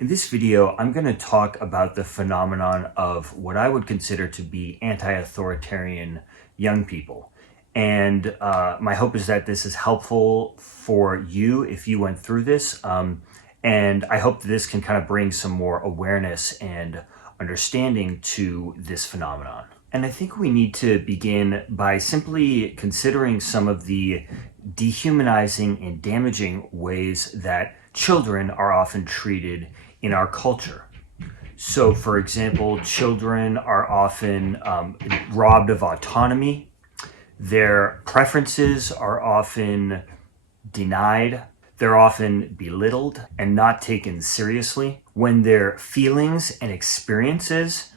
In this video, I'm going to talk about the phenomenon of what I would consider to be anti-authoritarian young people. And my hope is that this is helpful for you if you went through this. And I hope that this can kind of bring some more awareness and understanding to this phenomenon. And I think we need to begin by simply considering some of the dehumanizing and damaging ways that children are often treated in our culture. So, for example, children are often robbed of autonomy. Their preferences are often denied. They're often belittled and not taken seriously. When their feelings and experiences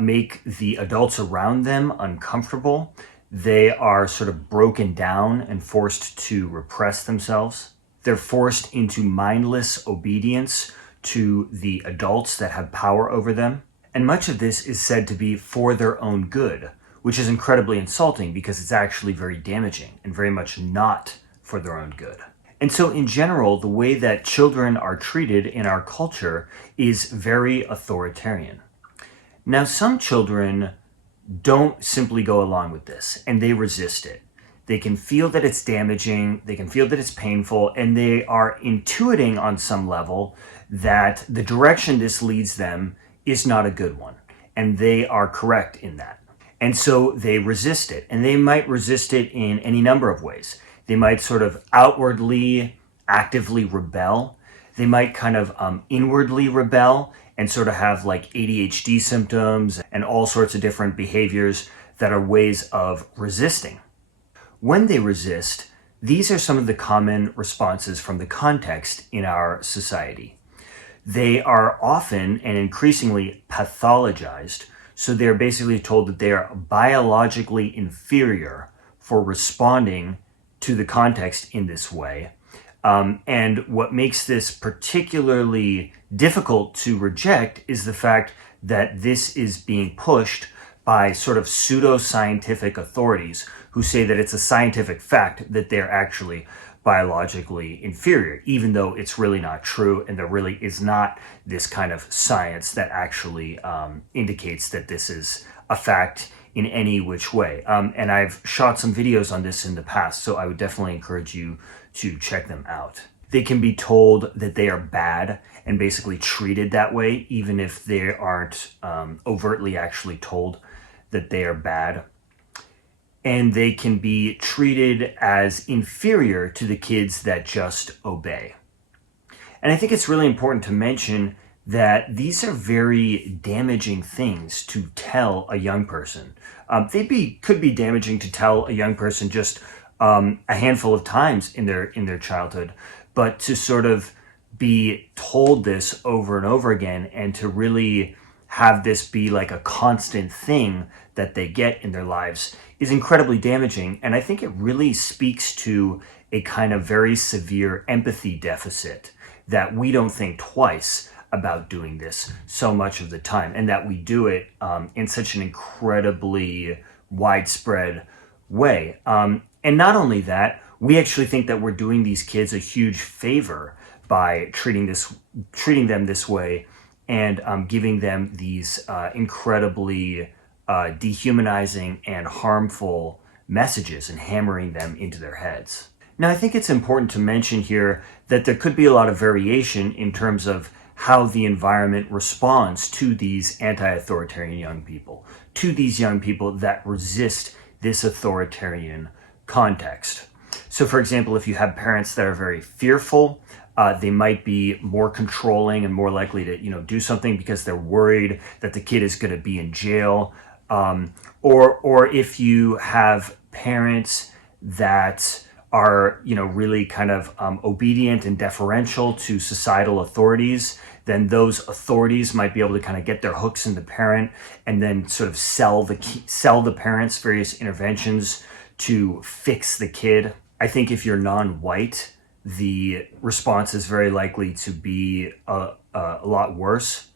make the adults around them uncomfortable, they are sort of broken down and forced to repress themselves. They're forced into mindless obedience to the adults that have power over them. And much of this is said to be for their own good, which is incredibly insulting because it's actually very damaging and very much not for their own good. And so in general, the way that children are treated in our culture is very authoritarian. Now, some children don't simply go along with this and they resist it. They can feel that it's damaging, they can feel that it's painful, and they are intuiting on some level that the direction this leads them is not a good one. And they are correct in that. And so they resist it. And they might resist it in any number of ways. They might sort of outwardly, actively rebel. They might kind of inwardly rebel and sort of have like ADHD symptoms and all sorts of different behaviors that are ways of resisting. When they resist, these are some of the common responses from the context in our society. They are often and increasingly pathologized, so they're basically told that they are biologically inferior for responding to the context in this way. And what makes this particularly difficult to reject is the fact that this is being pushed by sort of pseudo-scientific authorities who say that it's a scientific fact that they're actually biologically inferior, even though it's really not true and there really is not this kind of science that actually indicates that this is a fact in any which way. And I've shot some videos on this in the past, so I would definitely encourage you to check them out. They can be told that they are bad and basically treated that way, even if they aren't overtly actually told that they are bad. And they can be treated as inferior to the kids that just obey. And I think it's really important to mention that these are very damaging things to tell a young person. Could be damaging to tell a young person just a handful of times in their childhood, but to sort of be told this over and over again and to really have this be like a constant thing that they get in their lives is incredibly damaging. And I think it really speaks to a kind of very severe empathy deficit that we don't think twice about doing this so much of the time, and that we do it in such an incredibly widespread way. And not only that, we actually think that we're doing these kids a huge favor by treating them this way and giving them these incredibly dehumanizing and harmful messages and hammering them into their heads. Now, I think it's important to mention here that there could be a lot of variation in terms of how the environment responds to these anti-authoritarian young people, to these young people that resist this authoritarian context. So, for example, if you have parents that are very fearful, they might be more controlling and more likely to, do something because they're worried that the kid is going to be in jail. Or if you have parents that are, really kind of obedient and deferential to societal authorities, then those authorities might be able to kind of get their hooks in the parent and then sort of sell the parents various interventions to fix the kid. I think if you're non-white, the response is very likely to be a lot worse.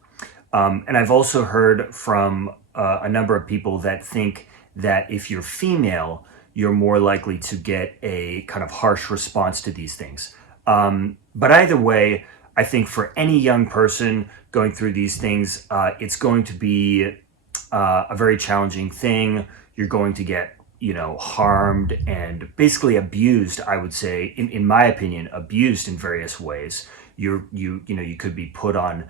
And I've also heard from a number of people that think that if you're female, you're more likely to get a kind of harsh response to these things. But either way, I think for any young person going through these things, it's going to be a very challenging thing. You're going to get, harmed and basically abused, I would say, in my opinion, abused in various ways. You could be put on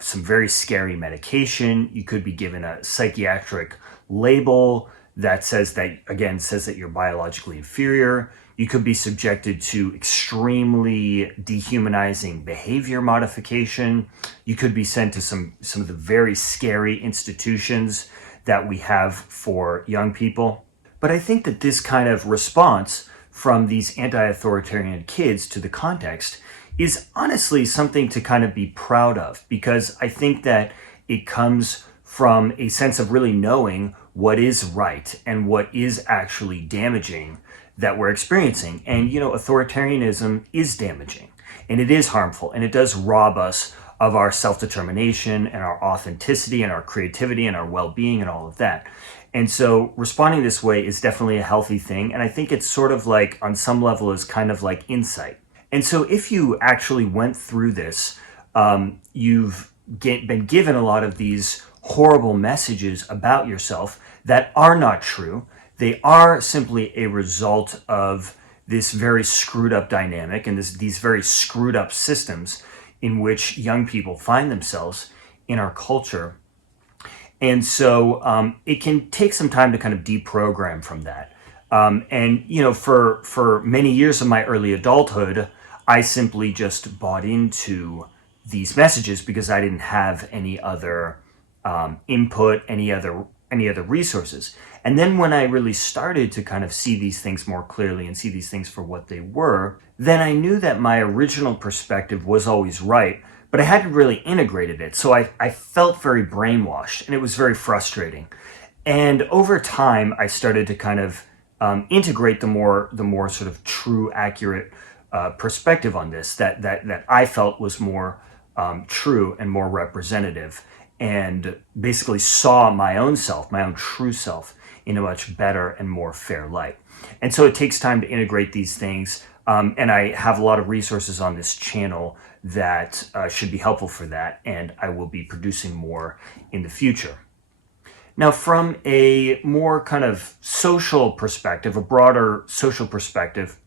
some very scary medication. You could be given a psychiatric label that says that you're biologically inferior. You could be subjected to extremely dehumanizing behavior modification. You could be sent to some of the very scary institutions that we have for young people. But I think that this kind of response from these anti-authoritarian kids to the context is honestly something to kind of be proud of, because I think that it comes from a sense of really knowing what is right and what is actually damaging that we're experiencing. And, authoritarianism is damaging and it is harmful, and it does rob us of our self-determination and our authenticity and our creativity and our well-being and all of that. And so responding this way is definitely a healthy thing. And I think it's sort of like, on some level, is kind of like insight. And so if you actually went through this, you've been given a lot of these horrible messages about yourself that are not true. They are simply a result of this very screwed up dynamic and these very screwed up systems in which young people find themselves in our culture. And so it can take some time to kind of deprogram from that. For many years of my early adulthood, I simply just bought into these messages because I didn't have any other input, any other resources. And then when I really started to kind of see these things more clearly and see these things for what they were, then I knew that my original perspective was always right, but I hadn't really integrated it. So I felt very brainwashed, and it was very frustrating. And over time, I started to kind of integrate the more sort of true, accurate perspective on this that I felt was more true and more representative, and basically saw my own self, my own true self, in a much better and more fair light. And so it takes time to integrate these things. And I have a lot of resources on this channel that should be helpful for that. And I will be producing more in the future. Now, from a more kind of social perspective, a broader social perspective,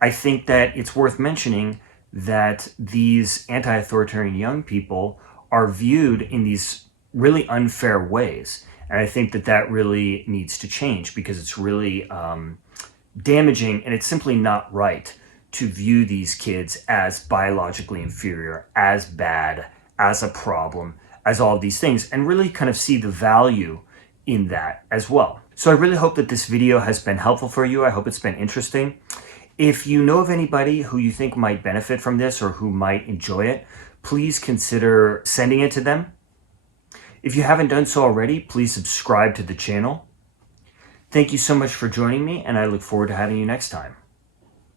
I think that it's worth mentioning that these anti-authoritarian young people are viewed in these really unfair ways. And I think that really needs to change, because it's really damaging, and it's simply not right to view these kids as biologically inferior, as bad, as a problem, as all of these things, and really kind of see the value in that as well. So I really hope that this video has been helpful for you. I hope it's been interesting. If you know of anybody who you think might benefit from this or who might enjoy it, please consider sending it to them. If you haven't done so already, please subscribe to the channel. Thank you so much for joining me, and I look forward to having you next time.